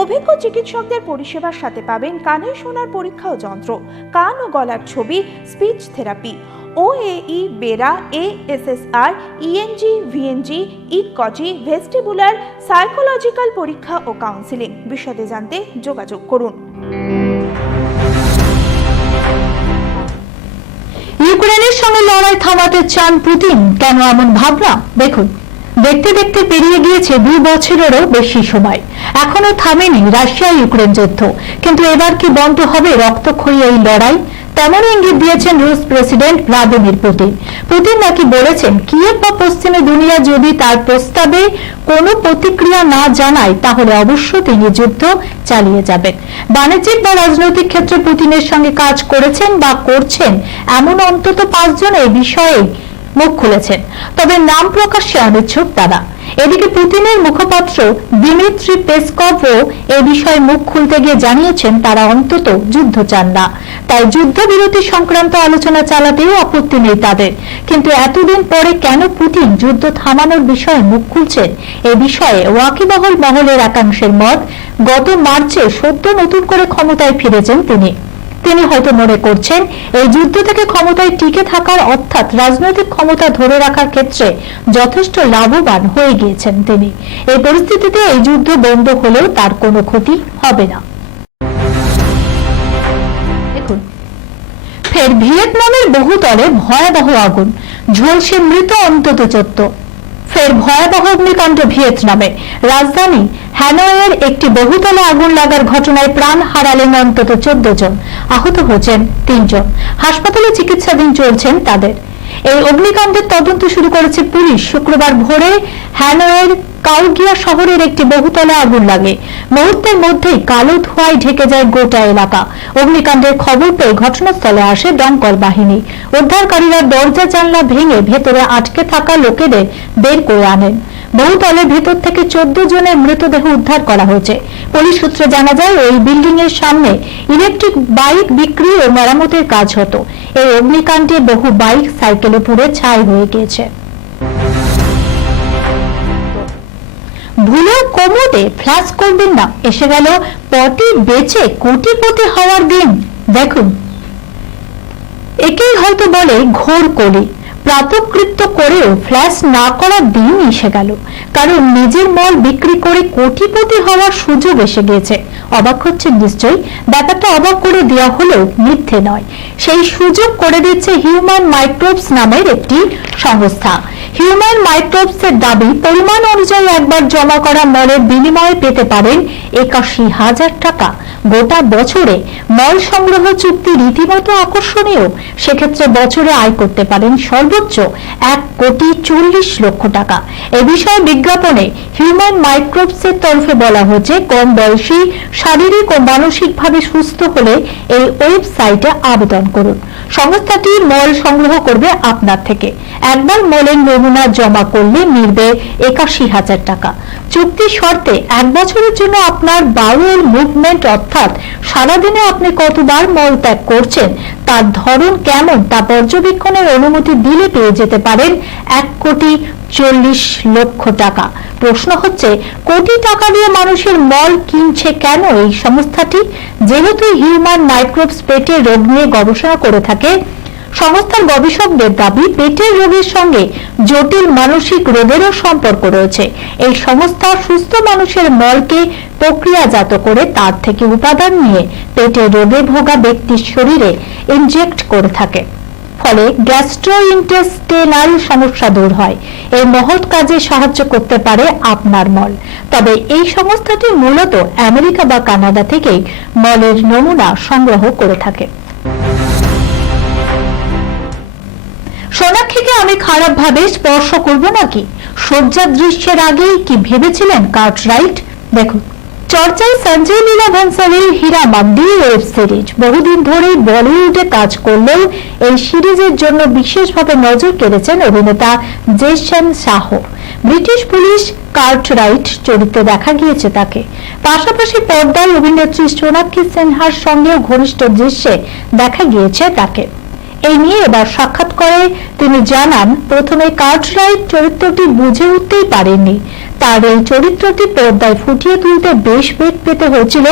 অভিজ্ঞ চিকিৎসকদের পরিষেবার সাথে পাবেন কানে শোনার পরীক্ষা ও যন্ত্র, কান ও গলার ছবি, speech therapy OAE BERA ASSR ENG VNG ইটকজি vestibular, psychological পরীক্ষা ও কাউন্সিলিং। বিশদে জানতে যোগাযোগ করুন। ইউক্রেনের সঙ্গে লড়াই থামাতে চান পুতিন, কেন এমন ভাবনা? দেখুন। দেখতে দেখতে পেরিয়ে গিয়েছে দুই বছরেরও বেশি সময়। এখনও থামেনি রাশিয়া ইউক্রেন যুদ্ধ। কিন্তু এবার কি বন্ধ হবে রক্তক্ষয়ী এই লড়াই? তেমন ইঙ্গিত দিয়েছেন রুশ প্রেসিডেন্ট ভ্লাদিমির পুতিন। পুতিন নাকি বলেছেন, কিয়েভ বা পশ্চিমে দুনিয়া যদি তার প্রস্তাবে কোনো প্রতিক্রিয়া না জানায়, তাহলে অবশ্য তিনি যুদ্ধ চালিয়ে যাবেন। বাণিজ্যিক বা রাজনৈতিক ক্ষেত্রে পুতিনের সঙ্গে কাজ করেছেন বা করছেন এমন অন্তত পাঁচজন এই বিষয়ে মুখ খুলেছেন। তবে নাম প্রকাশ্যে অনিচ্ছুক তারা। এদিকে পুতিনের মুখপাত্র দিমিত্রি পেসকভও এ বিষয়ে মুখ খুলতে গিয়ে জানিয়েছেন, তারা অন্তত যুদ্ধ চান না। তাই যুদ্ধবিরতি সংক্রান্ত আলোচনা চালাতেও আপত্তি নেই তাদের। কিন্তু এতদিন পরে কেন পুতিন যুদ্ধ থামানোর বিষয়ে মুখ খুলছেন? এ বিষয়ে ওয়াকিবহল মহলের একাংশের মত, গত মার্চে সদ্য নতুন করে ক্ষমতায় ফিরেছেন তিনি। তিনি হয়তো মনে করছেন, এই যুদ্ধ থেকে ক্ষমতায় টিকে থাকার অর্থাৎ রাজনৈতিক ক্ষমতা ধরে রাখার ক্ষেত্রে যথেষ্ট লাভবান হয়ে গিয়েছেন তিনি। এই পরিস্থিতিতে এই যুদ্ধ বন্ধ হলেও তার কোনো ক্ষতি হবে না। ফের ভিয়েতনামের বহুতলে ভয়াবহ আগুন, ঝলসে মৃত অন্তত চোদ্দ। ফের ভয়াবহ অগ্নিকাণ্ড ভিয়েতনামে। রাজধানী হ্যানয়ের একটি বহুতলে আগুন লাগার ঘটনায় প্রাণ হারালেন অন্তত চোদ্দ জন। আহত হয়েছেন তিনজন। হাসপাতালে চিকিৎসাধীন চলছেন তাদের। এই অগ্নিকাণ্ডের তদন্ত শুরু করেছে পুলিশ। শুক্রবার ভোরে হ্যানয়ের কাউগিয়া শহরের একটি বহুতলে আগুন লাগে। মুহূর্তের মধ্যেই কালো ধোঁয়ায় ঢেকে যায় গোটা এলাকা। অগ্নিকাণ্ডের খবর পেয়ে ঘটনাস্থলে আসে দমকল বাহিনী। উদ্ধারকারীরা দরজা জানলা ভেঙে ভেতরে আটকে থাকা লোকেদের বের করে আনেন। বহুতলের ভেতর থেকে চোদ্দ জনের মৃতদেহ উদ্ধার করা হয়েছে। পুলিশ সূত্রে জানা যায়, ওই বিল্ডিং এর সামনে ইলেকট্রিক বাইক বিক্রি ও মেরামতের কাজ হতো। এই অগ্নিকাণ্ডে বহু বাইক সাইকেলে পুড়ে ছাই হয়ে গিয়েছে। ভুলেও কোমরে ফ্ল্যাশ করবেন না, এসে গেল পটি বেচে কোটিপতি হওয়ার দিন। দেখুন, একেই হয়তো বলে ঘোর কলি। প্রাতকৃত্য করেও ফ্ল্যাশ না করার দিন এসে গেল। কারণ নিজের মল বিক্রি করে কোটিপতি হওয়ার সুযোগ এসে গিয়েছে। অবাক হচ্ছে নিশ্চয়ই, ব্যাপারটা অবাক করে দেওয়া হলেও মিথ্যে নয়। সেই সুযোগ করে দিচ্ছে হিউম্যান মাইক্রোবস নামের একটি সংস্থা। হিউম্যান মাইক্রোবস এর দাবি, পরিমাণ অনুযায়ী একবার জমা করা মলের বিনিময়ে পেতে পারেন একাশি হাজার টাকা। গোটা বছরে মল সংগ্রহ চুক্তি রীতিমতো আকর্ষণীয়। সেক্ষেত্রে বছরে আয় করতে পারেন সর্বোচ্চ এক কোটি চল্লিশ লক্ষ টাকা। এ বিষয়ে বিজ্ঞাপনে হিউম্যান মাইক্রোবস এর তরফে বলা হয়েছে, কম বয়সী, শারীরিক ও মানসিকভাবে সুস্থ হলে এই ওয়েবসাইটে আবেদন করুন। সংস্থাটি মল সংগ্রহ করবে আপনার থেকে। একবার মলের নমুনা জমা করলে মিলবে একাশি হাজার টাকা। চুক্তি শর্তে এক বছরের জন্য আপনার বাউল মুভমেন্ট অর্থাৎ সারাদিনে আপনি কতবার মল ত্যাগ করছেন, তার ধরন কেমন তা পর্যবেক্ষণের অনুমতি দিলে পেয়ে যেতে পারেন এক কোটি চল্লিশ লক্ষ টাকা। প্রশ্ন হচ্ছে, কোটি টাকা দিয়ে মানুষের মল কিনছে কেন এই সংস্থাটি? যেহেতু হিউম্যান মাইক্রোবস পেটের রোগ নিয়ে গবেষণা করে থাকে সংস্থার গবেষকদের দাবি, পেটের রোগের সঙ্গে জটিল মানসিক রোগেরও সম্পর্ক রয়েছে। এই সংস্থা সুস্থ মানুষের মলকে প্রক্রিয়াজাত করে তার থেকে উপাদান নিয়ে পেটের রোগে ভোগা ব্যক্তির শরীরে ইনজেক্ট করে থাকে। ফলে গ্যাস্ট্রোইন্টেস্টিনাল সমস্যা দূর হয়। এই মহৎ কাজে সাহায্য করতে পারে আপনার মল। তবে এই সংস্থাটি মূলত আমেরিকা বা কানাডা থেকেই মলের নমুনা সংগ্রহ করে থাকে। সোনাক্ষীকে আমি খারাপ ভাবে স্পর্শ করব নাকি? সজ্জার দৃশ্যের আগেই কি ভেবেছিলেন কার্ট রাইট দেখুন, চর্চায় সঞ্জয় লীলা ভান্সালীর হীরা মান্ডি ওয়েব সিরিজ। বহুদিন ধরেই বলিউডে কাজ করলেও এই সিরিজের জন্য বিশেষভাবে নজর কেড়েছেন অভিনেতা Jason Shah British police Cartwright চরিত্রে দেখা গিয়েছে তাকে। পাশাপাশি পর্দায় অভিনেত্রী সোনাক্ষী সিনহার সঙ্গেও ঘনিষ্ঠ দৃশ্যে দেখা গিয়েছে তাকে। এই নিয়ে এবার সাক্ষাৎ করে তিনি জানান, প্রথমে কার্টরাইট চরিত্রটি বুঝে উঠতেই পারেননি। তার এই চরিত্রটি পর্দায় ফুটিয়ে তুলতে বেশ বেগ পেতে হয়েছিল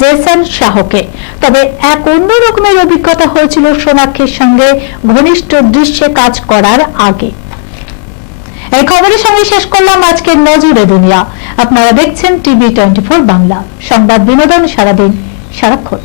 জেসন শাহকে। তবে এক অন্য রকমের অভিজ্ঞতা হয়েছিল সোনাক্ষীর সঙ্গে ঘনিষ্ঠ দৃশ্যে কাজ করার আগে। এই খবরের সঙ্গে শেষ করলাম আজকের নজরে দুনিয়া। আপনারা দেখছেন টিভি টোয়েন্টি বাংলা। সংবাদ বিনোদন সারাদিন সারাক্ষণ।